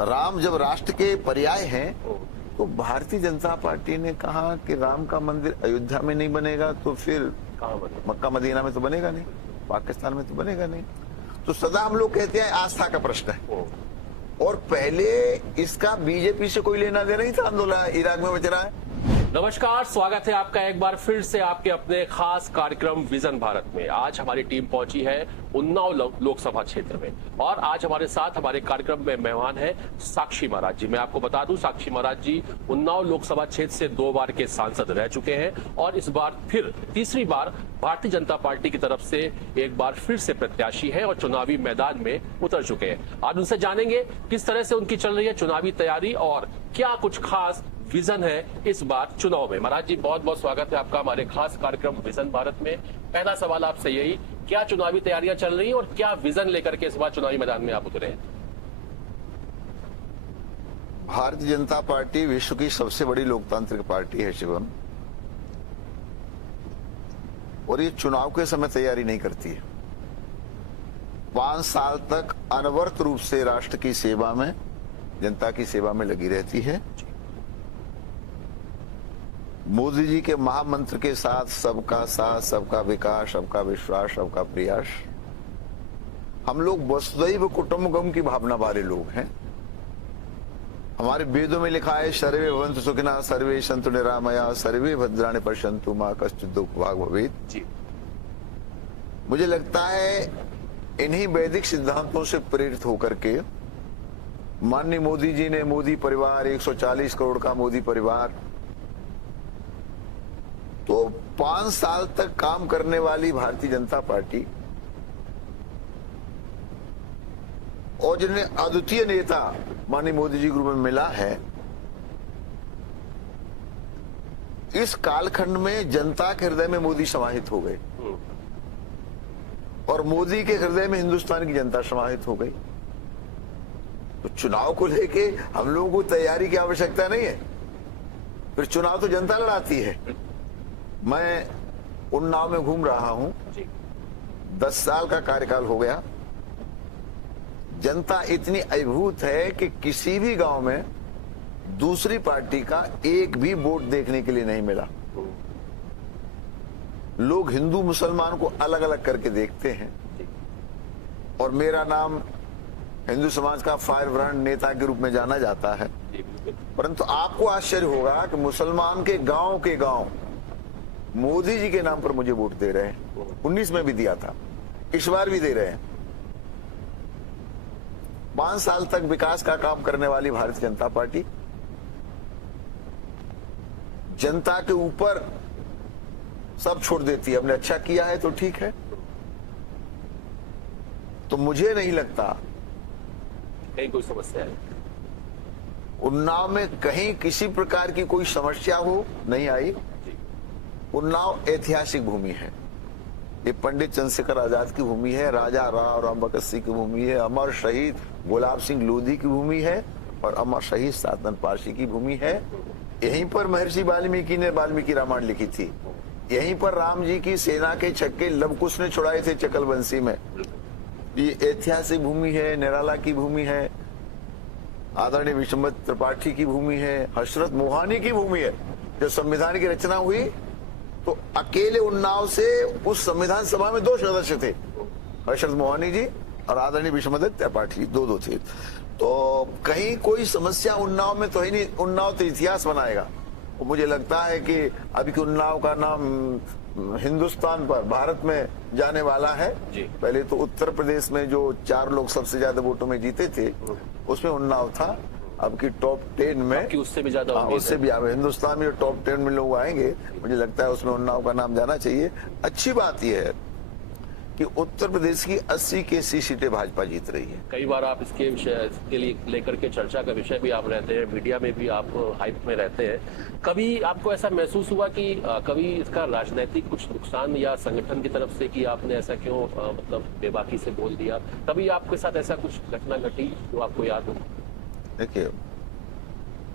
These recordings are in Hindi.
राम जब राष्ट्र के पर्याय हैं, तो भारतीय जनता पार्टी ने कहा कि राम का मंदिर अयोध्या में नहीं बनेगा तो फिर मक्का मदीना में तो बनेगा नहीं, पाकिस्तान में तो बनेगा नहीं। तो सदा हम लोग कहते हैं आस्था का प्रश्न है, और पहले इसका बीजेपी से कोई लेना देना नहीं था। आंदोलन इराक में बच रहा है। नमस्कार, स्वागत है आपका एक बार फिर से आपके अपने खास कार्यक्रम विजन भारत में। आज हमारी टीम पहुंची है उन्नाव लोकसभा क्षेत्र में, और आज हमारे साथ हमारे कार्यक्रम में मेहमान है साक्षी महाराज जी। मैं आपको बता दूं, साक्षी महाराज जी उन्नाव लोकसभा क्षेत्र से 2 बार के सांसद रह चुके हैं, और इस बार फिर तीसरी बार भारतीय जनता पार्टी की तरफ से एक बार फिर से प्रत्याशी है और चुनावी मैदान में उतर चुके हैं। आज उनसे जानेंगे किस तरह से उनकी चल रही है चुनावी तैयारी और क्या कुछ खास विजन है इस बार चुनाव में। महाराज जी, बहुत बहुत स्वागत है आपका हमारे खास कार्यक्रम विजन भारत में। पहला सवाल आपसे यही, क्या चुनावी तैयारियां चल रही हैं और क्या विजन लेकर के इस बार चुनावी मैदान में आप उतरे हैं? भारतीय जनता पार्टी विश्व की सबसे बड़ी लोकतांत्रिक पार्टी है शिवम, और ये चुनाव के समय तैयारी नहीं करती है। 5 साल तक अनवरत रूप से राष्ट्र की सेवा में, जनता की सेवा में लगी रहती है। मोदी जी के महामंत्र के साथ सबका साथ, सबका विकास, सबका विश्वास, सबका प्रयास। हम लोग वसुधैव कुटुंबकम की भावना वाले लोग हैं। हमारे वेदों में लिखा है सर्वे भवन्तु सुखिनः, सर्वे सन्तु निरामया, सर्वे भद्राणि पश्यन्तु मा कश्चित् दुःख भाग् भवेत्। मुझे लगता है इन्हीं वैदिक सिद्धांतों से प्रेरित होकर के माननीय मोदी जी ने, मोदी परिवार, 140 करोड़ का मोदी परिवार, तो 5 साल तक काम करने वाली भारतीय जनता पार्टी, और जिन्हें अद्वितीय नेता माननीय मोदी जी ग्रुप में मिला है, इस कालखंड में जनता के हृदय में मोदी समाहित हो गए, और मोदी के हृदय में हिंदुस्तान की जनता समाहित हो गई। तो चुनाव को लेके हम लोगों को तैयारी की आवश्यकता नहीं है, फिर चुनाव तो जनता लड़ाती है। मैं उन्नाव में घूम रहा हूं, 10 साल का कार्यकाल हो गया। जनता इतनी अभिभूत है कि किसी भी गांव में दूसरी पार्टी का एक भी वोट देखने के लिए नहीं मिला। लोग हिंदू मुसलमान को अलग अलग करके देखते हैं, और मेरा नाम हिंदू समाज का फायर ब्रांड नेता के रूप में जाना जाता है। परंतु आपको आश्चर्य होगा कि मुसलमान के गांव मोदी जी के नाम पर मुझे वोट दे रहे हैं। 19 में भी दिया था, इस बार भी दे रहे हैं। 5 साल तक विकास का काम करने वाली भारतीय जनता पार्टी जनता के ऊपर सब छोड़ देती है। हमने अच्छा किया है तो ठीक है। तो मुझे नहीं लगता कहीं कोई समस्या है उन्नाव में, कहीं किसी प्रकार की कोई समस्या हो, नहीं आई। उन्नाव ऐतिहासिक भूमि है। ये पंडित चंद्रशेखर आजाद की भूमि है, राजा राम भगत सिंह की भूमि है, अमर शहीद गुलाब सिंह लोधी की भूमि है, और अमर शहीद सातन पारसी की भूमि है। यहीं पर महर्षि वाल्मीकि ने वाल्मीकि रामायण लिखी थी। यहीं पर राम जी की सेना के छक्के लवकुश ने छुड़ाए थे चकलबंसी में। ये ऐतिहासिक भूमि है। निराला की भूमि है, आदरणीय विश्वनाथ त्रिपाठी की भूमि है, हजरत मोहानी की भूमि है। जब संविधान की रचना हुई तो अकेले उन्नाव से उस संविधान सभा में 2 सदस्य थे, हजरत मोहानी जी और आदरणीय विश्वनाथ त्रिपाठी, 2 थे। तो कहीं कोई समस्या उन्नाव में तो ही नहीं। उन्नाव तो इतिहास बनाएगा। और मुझे लगता है कि अभी के उन्नाव का नाम हिंदुस्तान पर, भारत में जाने वाला है। पहले तो उत्तर प्रदेश में जो 4 लोग सबसे ज्यादा वोटों में जीते थे, उसमें उन्नाव था। अब की टॉप 10 में उससे भी ज्यादा, उससे भी हिंदुस्तान में जो टॉप 10 में लोग आएंगे, मुझे लगता है उसमें उन्नाव का नाम जाना चाहिए। अच्छी बात यह है कि उत्तर प्रदेश की 80 की 80 सीटें भाजपा जीत रही है। कई बार आप इसके विषय के लिए लेकर के चर्चा का विषय भी आप रहते हैं, मीडिया में भी आप हाइप में रहते हैं। कभी आपको ऐसा महसूस हुआ कि कभी इसका राजनीतिक कुछ नुकसान या संगठन की तरफ से कि आपने ऐसा क्यों मतलब बेबाकी से बोल दिया? कभी आपके साथ ऐसा कुछ घटना घटी जो आपको याद हो? देखिए,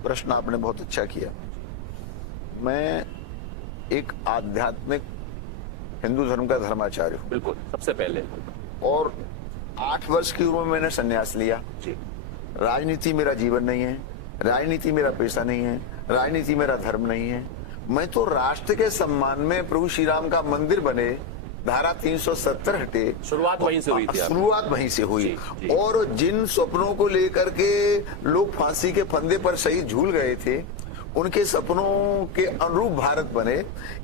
प्रश्न आपने बहुत अच्छा किया। मैं एक आध्यात्मिक हिंदू धर्म का धर्माचार्य हूँ। बिल्कुल, सबसे पहले। और 8 वर्ष की उम्र में मैंने संन्यास लिया। जी। राजनीति मेरा जीवन नहीं है, राजनीति मेरा पेशा नहीं है, राजनीति मेरा धर्म नहीं है। मैं तो राष्ट्र के सम्मान में प्रभु श्री राम का मंदिर बने, धारा 370 हटे, शुरुआत वहीं से हुई थी आपकी। शुरुआत वहीं से हुई। जी। और जिन सपनों को लेकर के लोग फांसी के फंदे पर शहीद झूल गए थे, उनके सपनों के अनुरूप भारत बने।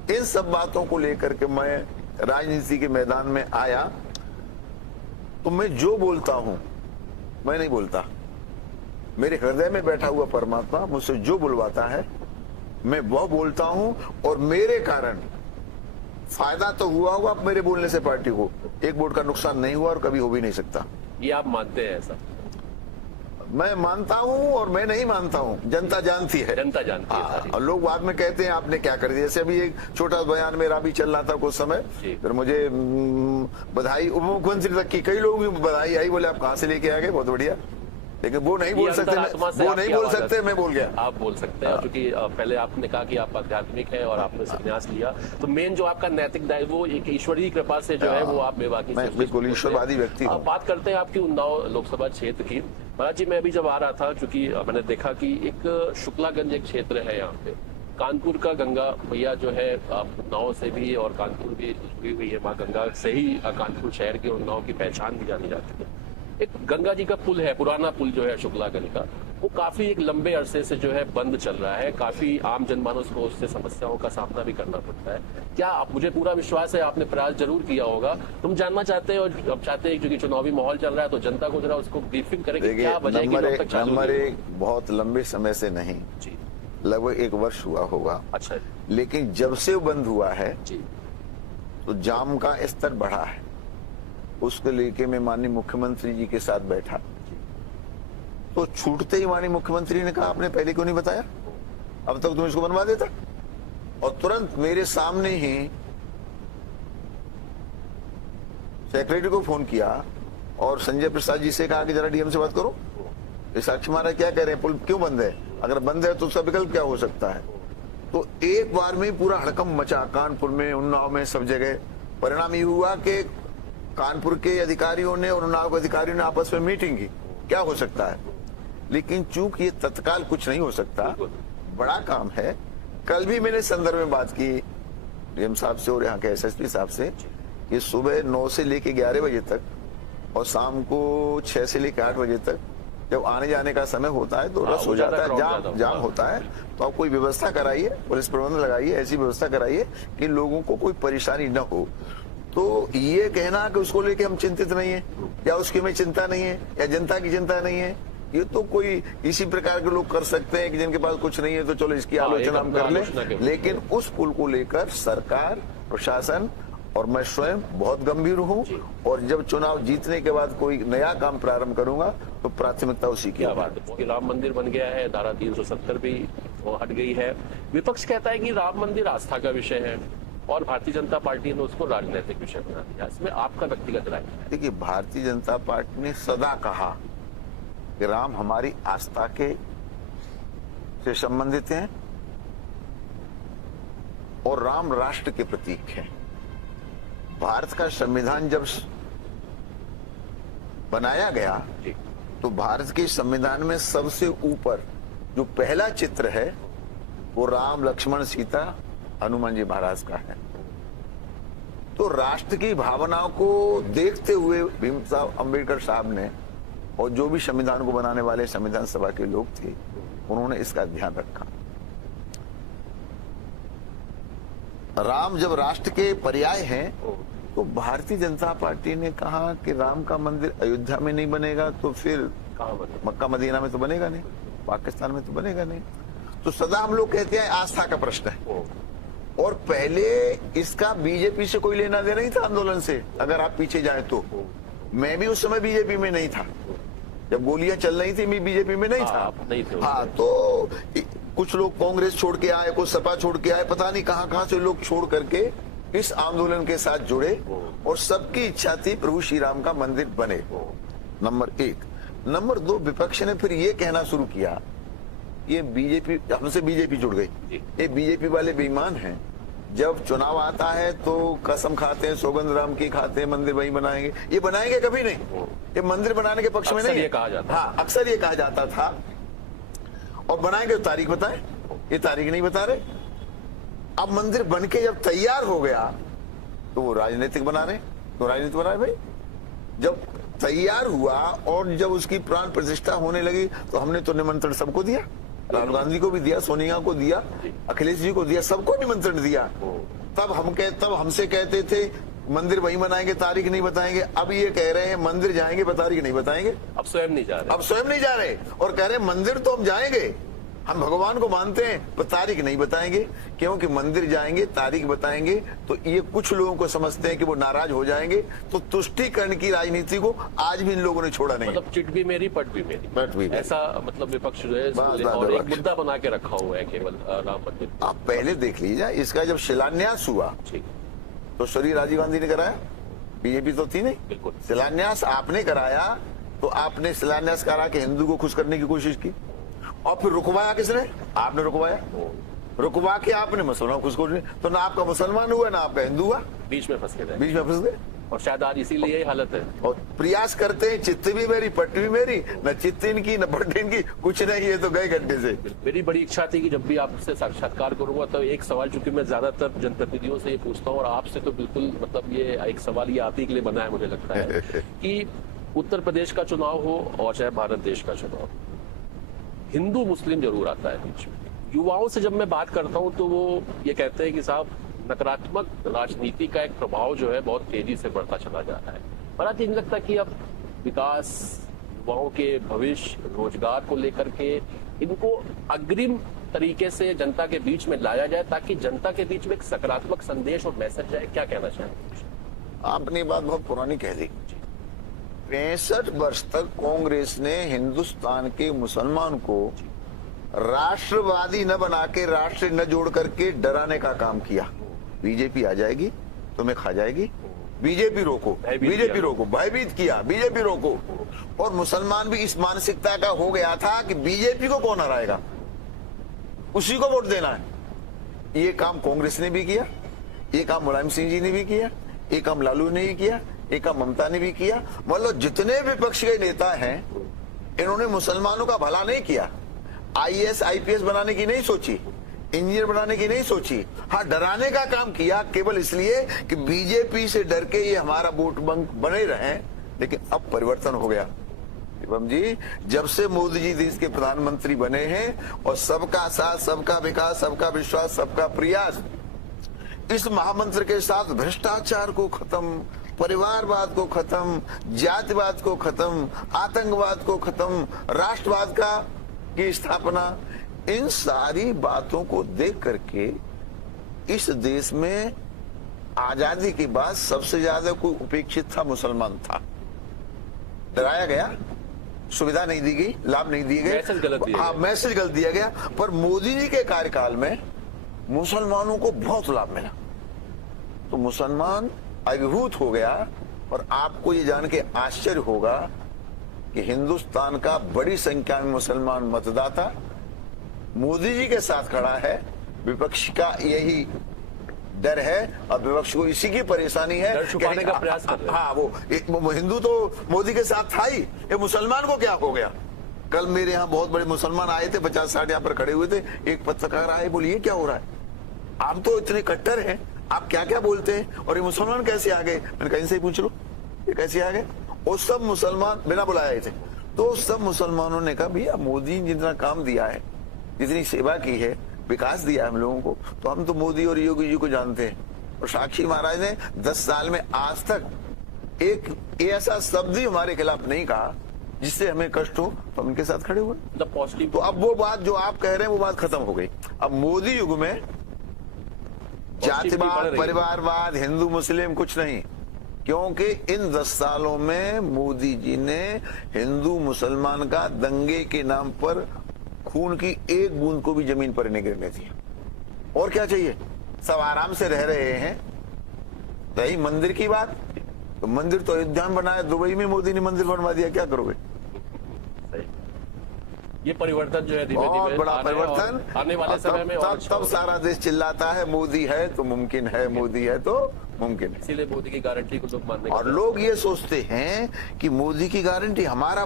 इन सब बातों को लेकर के मैं राजनीति के मैदान में आया, तो मैं जो बोलता हूं मैं नहीं बोलता, मेरे हृदय में बैठा हुआ परमात्मा मुझसे जो बुलवाता है मैं वह बोलता हूं। और मेरे कारण फायदा तो हुआ होगा मेरे बोलने से पार्टी को, एक वोट का नुकसान नहीं हुआ और कभी हो भी नहीं सकता। ये आप मानते हैं ऐसा? मैं मानता हूं और मैं नहीं मानता हूं, जनता जानती है। जनता जानती है सारी। और लोग बाद में कहते हैं आपने क्या कर दिया। जैसे अभी एक छोटा बयान मेरा भी चल रहा था कुछ समय, फिर मुझे बधाई उप मुख्यमंत्री तक की कई लोगों की बधाई आई, बोले आप कहां से लेके आ गए, बहुत बढ़िया। लेकिन वो नहीं बोल सकते, वो नहीं बोल सकते, मैं बोल गया। आप बोल सकते हैं, क्योंकि पहले आपने कहा कि आप आध्यात्मिक हैं और आपने संन्यास लिया, तो मेन जो आपका नैतिक दायित्व वो एक ईश्वरीय कृपा से जो है वो आप बेबाकी से बिल्कुल ईश्वरवादी व्यक्ति हूं। बात करते हैं आपकी उन्नाव लोकसभा क्षेत्र की। महाराज जी, मैं अभी जब आ रहा था, क्योंकि मैंने देखा कि एक शुक्लागंज एक क्षेत्र है यहाँ पे, कानपुर का गंगा मैया जो है उन्नाव से भी और कानपुर भी जुड़ी हुई है। माँ गंगा से ही कानपुर शहर के उन्नाव की पहचान भी जानी जाती है। एक गंगा जी का पुल है, पुराना पुल जो है शुक्लागंज का, वो काफी एक लंबे अरसे से जो है बंद चल रहा है। काफी आम जनमानस को उससे समस्याओं का सामना भी करना पड़ता है। क्या आप, मुझे पूरा विश्वास है आपने प्रयास जरूर किया होगा, तुम जानना चाहते हैं और अब चाहते हैं, क्योंकि चुनावी माहौल चल रहा है, तो जनता को जरा उसको ब्रीफिंग करें कि क्या वजह है कि अब तक चालू नहीं हुआ? बहुत लंबे समय से नहीं जी, लगभग 1 वर्ष हुआ होगा। अच्छा, लेकिन जब से वो बंद हुआ है जी, तो जाम का स्तर बढ़ा है। उसको लेके मैं माननीय मुख्यमंत्री जी के साथ बैठा, तो छूटते ही माननीय मुख्यमंत्री ने कहा आपने पहले क्यों नहीं बताया, अब तक तुम इसको बनवा देता। और तुरंत मेरे सामने ही सेक्रेटरी को फोन किया और संजय प्रसाद जी से कहा कि जरा डीएम से बात करो, ये साक्षी महाराज क्या कह रहे हैं, पुल क्यों बंद है, अगर बंद है तो उसका विकल्प क्या हो सकता है। तो एक बार में पूरा हड़कंप मचा कानपुर में, उन्नाव में, सब जगह। परिणाम ये हुआ कि कानपुर के अधिकारियों ने और उन्नाव के अधिकारियों ने आपस में मीटिंग की, क्या हो सकता है। लेकिन चूंकि ये तत्काल कुछ नहीं हो सकता, बड़ा काम है। कल भी मैंने संदर्भ में बात की डीएम साहब से और यहाँ के एसएसपी साहब से कि सुबह 9 से लेके 11 बजे तक और शाम को 6 से लेके 8 बजे तक जब आने जाने का समय होता है तो रस हो जाता है, जाम होता है। तो आप कोई व्यवस्था कराइए, पुलिस प्रबंध लगाइए, ऐसी व्यवस्था कराइए कि लोगों को कोई परेशानी न हो। तो ये कहना कि उसको लेके हम चिंतित नहीं है या उसकी हमें चिंता नहीं है या जनता की चिंता नहीं है, ये तो कोई इसी प्रकार के लोग कर सकते हैं कि जिनके पास कुछ नहीं है तो चलो इसकी आलोचना हम कर लें। लेकिन उस पुल को लेकर सरकार, प्रशासन और मैं स्वयं बहुत गंभीर हूं। और जब चुनाव जीतने के बाद कोई नया काम प्रारंभ करूंगा तो प्राथमिकता उसी की। क्या बात है कि राम मंदिर बन गया है, धारा 370 भी हट गई है। विपक्ष कहता है कि राम मंदिर आस्था का विषय है और भारतीय जनता पार्टी ने उसको राजनीतिक विषय बना दिया। इसमें आपका व्यक्तिगत राय है? देखिए, भारतीय जनता पार्टी ने सदा कहा कि राम हमारी आस्था के से संबंधित हैं और राम राष्ट्र के प्रतीक हैं। भारत का संविधान जब बनाया गया तो भारत के संविधान में सबसे ऊपर जो पहला चित्र है वो राम, लक्ष्मण, सीता, हनुमान जी महाराज का है। तो राष्ट्र की भावनाओं को देखते हुए भीमराव अंबेडकर साहब ने और जो भी संविधान को बनाने वाले संविधान सभा के लोग थे उन्होंने इसका ध्यान रखा। राम जब राष्ट्र के पर्याय हैं तो भारतीय जनता पार्टी ने कहा कि राम का मंदिर अयोध्या में नहीं बनेगा तो फिर कहाँ बनेगा? मक्का मदीना में तो बनेगा नहीं, पाकिस्तान में तो बनेगा नहीं। तो सदा हम लोग कहते हैं आस्था का प्रश्न है। और पहले इसका बीजेपी से कोई लेना देना नहीं था आंदोलन से। अगर आप पीछे जाए तो मैं भी उस समय बीजेपी में नहीं था, जब गोलियां चल रही थी मैं बीजेपी में नहीं था। नहीं थे। हाँ, तो कुछ लोग कांग्रेस छोड़ के आए, कुछ सपा छोड़ के आए, पता नहीं कहां से लोग छोड़ करके इस आंदोलन के साथ जुड़े और सबकी इच्छा थी प्रभु श्री राम का मंदिर बने। नंबर 1। नंबर 2, विपक्ष ने फिर ये कहना शुरू किया ये बीजेपी, हमसे बीजेपी जुड़ गई, ये बीजेपी वाले बेईमान हैं, जब चुनाव आता है तो कसम खाते हैं, सौगंध राम की खाते हैं, मंदिर वहीं बनाएंगे। ये बनाएंगे कभी नहीं, ये मंदिर बनाने के पक्ष में नहीं ये है। कहा जाता हाँ, अक्सर ये कहा जाता था। और बनाएंगे तो तारीख बताएं, ये तारीख नहीं बता रहे। अब मंदिर बन के जब तैयार हो गया तो वो राजनीतिक बना रहे, तो राजनीति बना रहे भाई। जब तैयार हुआ और जब उसकी प्राण प्रतिष्ठा होने लगी तो हमने तो निमंत्रण सबको दिया, राहुल गांधी को भी दिया, सोनिया को दिया, अखिलेश जी को दिया, सबको निमंत्रण दिया। तब हमसे कहते थे मंदिर वहीं बनाएंगे, तारीख नहीं बताएंगे। अब ये कह रहे हैं मंदिर जाएंगे पर तारीख नहीं बताएंगे। अब स्वयं नहीं जा रहे, अब स्वयं नहीं जा रहे और कह रहे हैं मंदिर तो हम जाएंगे, हम भगवान को मानते हैं, पर तारीख नहीं बताएंगे। क्योंकि मंदिर जाएंगे, तारीख बताएंगे तो ये कुछ लोगों को समझते हैं कि वो नाराज हो जाएंगे। तो तुष्टीकरण की राजनीति को आज भी इन लोगों ने छोड़ा नहीं। मतलब चिट भी मेरी पट भी मेरी, पट भी मेरी। ऐसा मतलब विपक्ष जो है और एक मुद्दा बना के रखा हुआ है केवल राम मंदिर। आप पहले देख लीजिए, इसका जब शिलान्यास हुआ तो श्री राजीव गांधी ने कराया, बीजेपी तो थी नहीं। बिल्कुल। शिलान्यास आपने कराया तो आपने शिलान्यास करा के हिंदू को खुश करने की कोशिश की, और फिर रुकवाया किसने? आपने रुकवाया। रुकवा के आपने मुसलमान खुश कर, तो ना आपका मुसलमान हुआ ना आपका हिंदू हुआ, बीच में फंस गए, बीच में फंस गए। और शायद आज इसीलिए यही हालत है। और प्रयास करते हैं, चित्त भी मेरी पट भी मेरी, न चित्त इनकी न पट इनकी, कुछ नहीं है तो गए गड्ढे से। मेरी बड़ी इच्छा थी कि जब भी आपसे साक्षात्कार करूंगा तो एक सवाल, चूंकि मैं ज्यादातर जनप्रतिनिधियों से ये पूछता हूँ और आपसे तो बिल्कुल मतलब ये एक सवाल ये आप ही के लिए बना है मुझे लगता है कि उत्तर प्रदेश का चुनाव हो और चाहे भारत देश का चुनाव, हिंदू मुस्लिम जरूर आता है बीच में। युवाओं से जब मैं बात करता हूं तो वो ये कहते हैं कि साहब नकारात्मक राजनीति का एक प्रभाव जो है बहुत तेजी से बढ़ता चला जा रहा है। पर आज नहीं लगता कि अब विकास, युवाओं के भविष्य, रोजगार को लेकर के इनको अग्रिम तरीके से जनता के बीच में लाया जाए ताकि जनता के बीच में एक सकारात्मक संदेश और मैसेज जाए? क्या कहना चाहेंगे? आपने बात बहुत पुरानी कह दी। 65 वर्ष तक कांग्रेस ने हिंदुस्तान के मुसलमान को राष्ट्रवादी न बना के, राष्ट्र न जोड़ करके डराने का काम किया। बीजेपी आ जाएगी तुम्हें खा जाएगी, बीजेपी रोको, बीजेपी रोको, भयभीत किया, बीजेपी रोको। और मुसलमान भी इस मानसिकता का हो गया था कि बीजेपी को कौन हराएगा, उसी को वोट देना है। ये काम कांग्रेस ने भी किया, ये काम मुलायम सिंह जी ने भी किया, ये काम लालू ने भी किया, एक ममता ने भी किया। मतलब जितने विपक्ष के नेता हैं इन्होंने मुसलमानों का भला नहीं किया। आईएएस आईपीएस बनाने की नहीं सोची, इंजीनियर बनाने की नहीं सोची, हाँ डराने का काम किया, केवल इसलिए कि बीजेपी से डर के ये हमारा वोट बैंक बने रहे। लेकिन अब परिवर्तन हो गया शिवम जी, जब से मोदी जी देश के प्रधानमंत्री बने हैं और सबका साथ, सबका विकास, सबका विश्वास, सबका प्रयास, इस महामंत्र के साथ भ्रष्टाचार को खत्म, परिवारवाद को खत्म, जातिवाद को खत्म, आतंकवाद को खत्म, राष्ट्रवाद का की स्थापना, इन सारी बातों को देख करके इस देश में आजादी के बाद सबसे ज्यादा कोई उपेक्षित था, मुसलमान था। डराया गया, सुविधा नहीं दी गई, लाभ नहीं दिए गए, मैसेज गलत दिया गया। पर मोदी जी के कार्यकाल में मुसलमानों को बहुत लाभ मिला, तो मुसलमान अभिभूत हो गया। और आपको ये जान के आश्चर्य होगा कि हिंदुस्तान का बड़ी संख्या में मुसलमान मतदाता मोदी जी के साथ खड़ा है। विपक्ष का यही डर है और विपक्ष को इसी की परेशानी है, डर छुपाने का प्रयास कर रहे हैं। हाँ, वो हिंदू तो मोदी के साथ था ही, ये मुसलमान को क्या हो गया। कल मेरे यहाँ बहुत बड़े मुसलमान आए थे, 50-60 यहाँ पर खड़े हुए थे। एक पत्रकार आए, बोलिए क्या हो रहा है, आप तो इतने कट्टर हैं, आप क्या क्या बोलते हैं, और ये मुसलमान कैसे आ गए। मैंने कहीं से ही पूछ लो ये कैसे आ गए। और सब मुसलमान बिना बुलाए थे, तो सब मुसलमानों ने कहा भैया मोदी ने जितना काम दिया है, जितनी सेवा की है, विकास दिया है हम लोगों को, तो हम तो मोदी और योगी जी को जानते हैं। और साक्षी महाराज ने 10 साल में आज तक एक ऐसा शब्द ही हमारे खिलाफ नहीं कहा जिससे हमें कष्ट हो, तो हम इनके साथ खड़े हुए। पॉजिटिव। तो अब वो बात जो आप कह रहे हैं वो बात खत्म हो गई। अब मोदी युग में जातिवाद, परिवारवाद, हिंदू मुस्लिम कुछ नहीं, क्योंकि इन 10 सालों में मोदी जी ने हिंदू मुसलमान का दंगे के नाम पर खून की एक बूंद को भी जमीन पर नहीं गिरने दिया। और क्या चाहिए, सब आराम से रह रहे हैं। रही मंदिर की बात, तो मंदिर तो अयोध्या में बनाया, दुबई में मोदी ने मंदिर बनवा दिया, क्या करोगे। ये परिवर्तन जो है धीमे बहुत धीमे बड़ा आ रहा है और परिवर्तन। आने वाले समय में और तब सारा देश चिल्लाता है मोदी है तो मुमकिन है, मोदी है तो मुमकिन है। इसीलिए मोदी की गारंटी को लोग मानने और लोग ये सोचते हैं कि मोदी की गारंटी, हमारा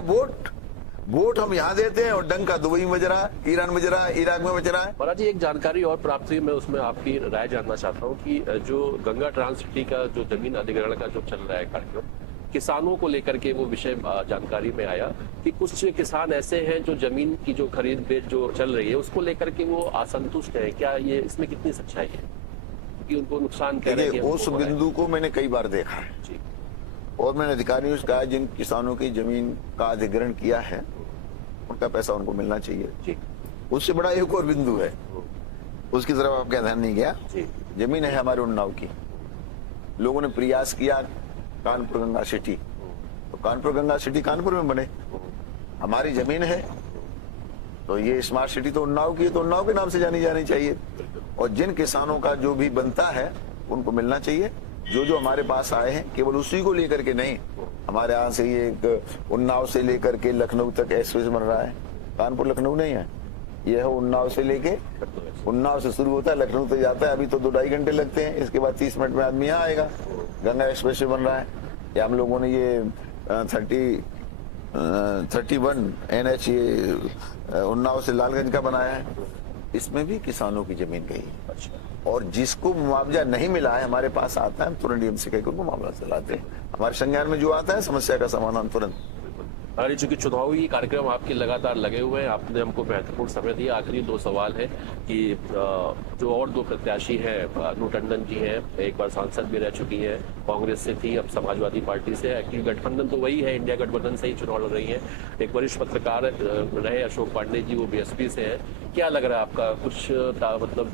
वोट हम यहाँ देते हैं और डंका दुबई में बज रहा है, ईरान में बज रहा है, इराक में बज रहा है। महाराज जी, एक जानकारी और प्राप्त हुई, मैं उसमें आपकी राय जानना चाहता हूँ कि जो गंगा ट्रांस सिटी का जो जमीन अधिग्रहण का जो चल रहा है कार्यक्रम, किसानों को लेकर के वो विषय जानकारी में आया कि कुछ किसान ऐसे हैं जो जमीन की जो खरीद बेच जो चल रही है उसको लेकर के वो असंतुष्ट है। क्या ये इसमें कितनी सच्चाई है कि उनको नुकसान कह रहे हैं? उस बिंदु को मैंने कई बार देखा है जी, और मैंने अधिकारियों से कहा जिन किसानों की जमीन का अधिग्रहण किया है उनका पैसा उनको मिलना चाहिए। जी, उससे बड़ा एक और बिंदु है, उसकी तरफ आपका ध्यान नहीं गया। जी, जमीन है हमारे उन्नाव की, लोगों ने प्रयास किया कानपुर गंगा सिटी, तो कानपुर गंगा सिटी कानपुर में बने, हमारी जमीन है तो ये स्मार्ट सिटी तो उन्नाव की है, तो उन्नाव के नाम से जानी चाहिए। और जिन किसानों का जो भी बनता है उनको मिलना चाहिए। जो हमारे पास आए हैं केवल उसी को लेकर के नहीं, हमारे यहाँ से ये एक उन्नाव से लेकर के लखनऊ तक एक्सप्रेस बन रहा है, कानपुर लखनऊ नहीं है, यह है उन्नाव से लेके, उन्नाव से शुरू होता है लखनऊ तक जाता है। अभी तो 2-2.5 घंटे लगते हैं, इसके बाद 30 मिनट में आदमी यहाँ आएगा। गंगा एक्सप्रेस बन रहा है, या हम लोगों ने ये 31 NH ये उन्नाव से लालगंज का बनाया है, इसमें भी किसानों की जमीन गई। अच्छा, और जिसको मुआवजा नहीं मिला है हमारे पास आता है, हम तुरंत DMC कहकर उनको मामला चलाते हैं। हमारे संज्ञान में जो आता है समस्या का समाधान तुरंत। अरे चूंकि चुनावी कार्यक्रम आपके लगातार लगे हुए हैं, आपने हमको महत्वपूर्ण समय दिया। आखिरी 2 सवाल है कि जो और 2 प्रत्याशी हैं, अनु टंडन जी हैं, एक बार सांसद भी रह चुकी हैं, कांग्रेस से थी, अब समाजवादी पार्टी से। एक्चुअली गठबंधन तो वही है, इंडिया गठबंधन से ही चुनाव लड़ रही है। एक वरिष्ठ पत्रकार रहे अशोक पांडे जी, वो BSP से है। क्या लग रहा है आपका, कुछ मतलब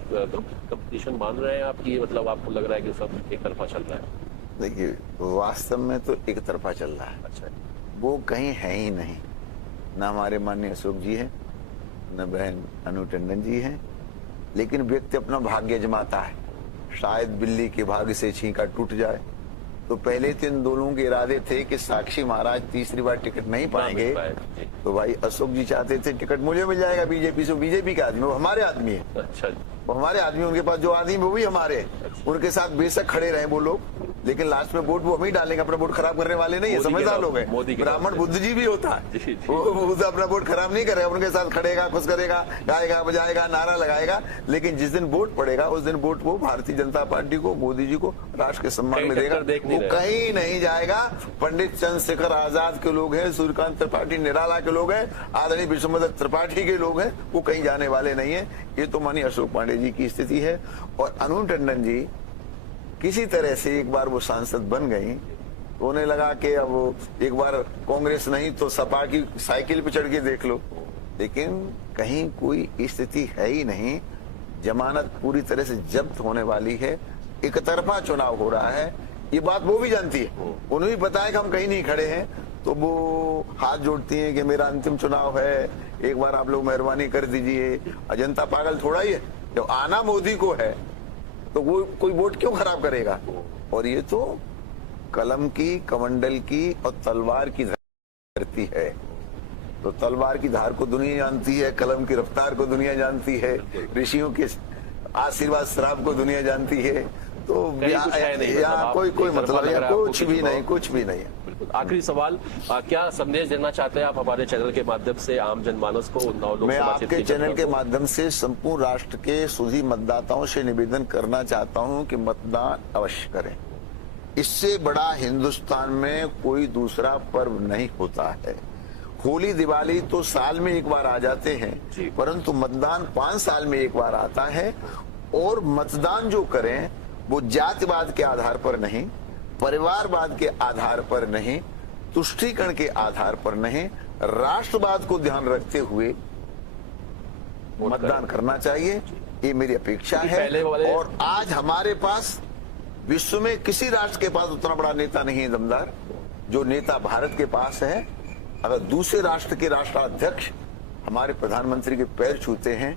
कंपटीशन मान रहे हैं आपकी, मतलब आपको लग रहा है कि सब एक तरफा चल रहा है? देखिए, वास्तव में तो एक तरफा चल रहा है। अच्छा, वो कहीं है ही नहीं, न हमारे माननीय अशोक जी हैं, न बहन अनु टंडन जी हैं। लेकिन व्यक्ति अपना भाग्य जमाता है, शायद बिल्ली के भाग्य से छींका टूट जाए। तो पहले तो इन दोनों के इरादे थे कि साक्षी महाराज तीसरी बार टिकट नहीं पाएंगे, तो भाई अशोक जी चाहते थे टिकट मुझे मिल जाएगा बीजेपी से। बीजेपी का आदमी, वो हमारे आदमी है। अच्छा, वो हमारे आदमी, उनके पास जो आदमी वो भी हमारे, उनके साथ बेशक खड़े रहे वो लोग, लेकिन लास्ट में वोट वो हम ही डालेंगे, अपना वोट खराब करने वाले नहीं है, समझदार लोग हैं। ब्राह्मण बुद्धिजीवी भी होता है, वो अपना वोट खराब नहीं करेगा, उनके साथ खड़ेगा, खुश करेगा, गाएगा बजाएगा, नारा लगाएगा। लेकिन जिस दिन वोट पड़ेगा उस दिन वोट वो भारतीय जनता पार्टी को, मोदी जी को, राष्ट्र के सम्मान में देगा, वो कहीं नहीं जाएगा। पंडित चंद्रशेखर आजाद के लोग हैं, सूर्यकांत त्रिपाठी निराला के लोग हैं, आदरणीय विश्वनाथ त्रिपाठी के लोग हैं, वो कहीं जाने वाले नहीं है। ये तो मानिए अशोक पांडे जी की स्थिति है। और अनु टंडन जी किसी तरह से एक बार वो सांसद बन गई, तो उन्हें लगा कि अब वो एक बार कांग्रेस नहीं तो सपा की साइकिल पे चढ़ के देख लो। लेकिन कहीं कोई स्थिति है ही नहीं, जमानत पूरी तरह से जब्त होने वाली है, एक तरफा चुनाव हो रहा है, ये बात वो भी जानती है। उन्हें भी पता है कि हम कहीं नहीं खड़े हैं, तो वो हाथ जोड़ती हैं कि मेरा अंतिम चुनाव है, एक बार आप लोग मेहरबानी कर दीजिए। जनता पागल थोड़ा ही है, जब आना मोदी को है तो वो कोई वोट क्यों खराब करेगा। और ये तो कलम की, कमंडल की और तलवार की धरती है। तो तलवार की धार को दुनिया जानती है, कलम की रफ्तार को दुनिया जानती है, ऋषियों के आशीर्वाद श्राप को दुनिया जानती है। तो यहाँ कोई मतलब या कुछ भी नहीं, कुछ भी नहीं है। आखिरी सवाल, क्या संदेश देना चाहते हैं आप हमारे चैनल के माध्यम से आम जनमानस को? मैं आपके चैनल के माध्यम से संपूर्ण राष्ट्र के सुधी मतदाताओं से निवेदन करना चाहता हूं कि मतदान अवश्य करें। इससे बड़ा हिंदुस्तान में कोई दूसरा पर्व नहीं होता है। होली दिवाली तो साल में एक बार आ जाते हैं, परंतु मतदान 5 साल में एक बार आता है। और मतदान जो करें वो जातिवाद के आधार पर नहीं, परिवारवाद के आधार पर नहीं, तुष्टीकरण के आधार पर नहीं, राष्ट्रवाद को ध्यान रखते हुए मतदान करना चाहिए, ये मेरी अपेक्षा है। और आज हमारे पास विश्व में किसी राष्ट्र के पास उतना बड़ा नेता नहीं है दमदार जो नेता भारत के पास है। अगर दूसरे राष्ट्र के राष्ट्राध्यक्ष हमारे प्रधानमंत्री के पैर छूते हैं,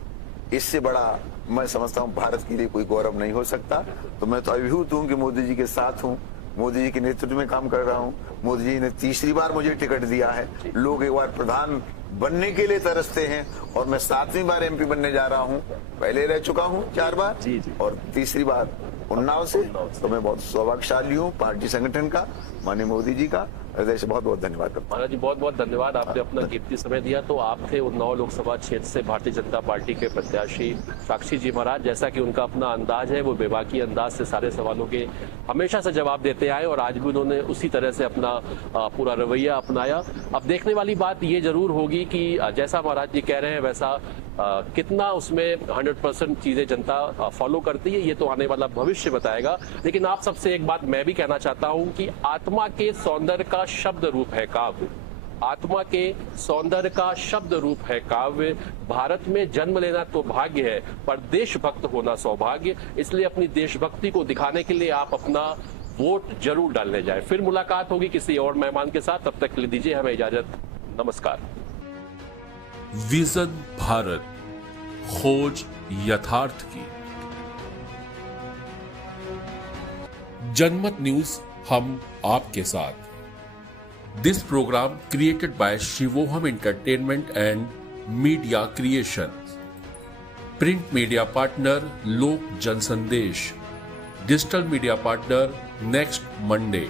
इससे बड़ा मैं समझता हूं भारत के लिए कोई गौरव नहीं हो सकता। तो मैं तो अभिभूत हूं कि मोदी जी के साथ हूं, मोदी जी के नेतृत्व में काम कर रहा हूं, मोदी जी ने तीसरी बार मुझे टिकट दिया है। लोग एक बार प्रधान बनने के लिए तरसते हैं और मैं 7वीं बार एमपी बनने जा रहा हूं। पहले रह चुका हूं 4 बार जी, जी। और तीसरी बार उन्नाव से। तो मैं बहुत सौभाग्यशाली हूं पार्टी संगठन का, माननीय मोदी जी का हृदय से बहुत बहुत धन्यवाद करता हूं। महाराज जी बहुत बहुत धन्यवाद, आपने अपना कीमती समय दिया। तो आप थे उन्नाव लोकसभा क्षेत्र से भारतीय जनता पार्टी के प्रत्याशी साक्षी जी महाराज। जैसा कि उनका अपना अंदाज है, वो बेबाकी अंदाज से सारे सवालों के हमेशा से जवाब देते आए और आज भी उन्होंने उसी तरह से अपना पूरा रवैया अपनाया। अब देखने वाली बात ये जरूर होगी कि जैसा महाराज जी कह रहे हैं वैसा कितना उसमें 100% चीजें जनता फॉलो करती है, ये तो आने वाला भविष्य बताएगा। लेकिन आप सबसे एक बात मैं भी कहना चाहता हूं कि आत्मा के सौंदर्य का शब्द रूप है काव्य। आत्मा के सौंदर्य का शब्द रूप है काव्य। भारत में जन्म लेना तो भाग्य है, पर देशभक्त होना सौभाग्य। इसलिए अपनी देशभक्ति को दिखाने के लिए आप अपना वोट जरूर डालने जाए। फिर मुलाकात होगी किसी और मेहमान के साथ, तब तक के लिए दीजिए हमें इजाजत। नमस्कार। विजन भारत, खोज यथार्थ की। जनमत न्यूज, हम आपके साथ। This programme created by Shivoham entertainment and media creation. Print media partner Lok Jansandesh. Digital media partner next Monday.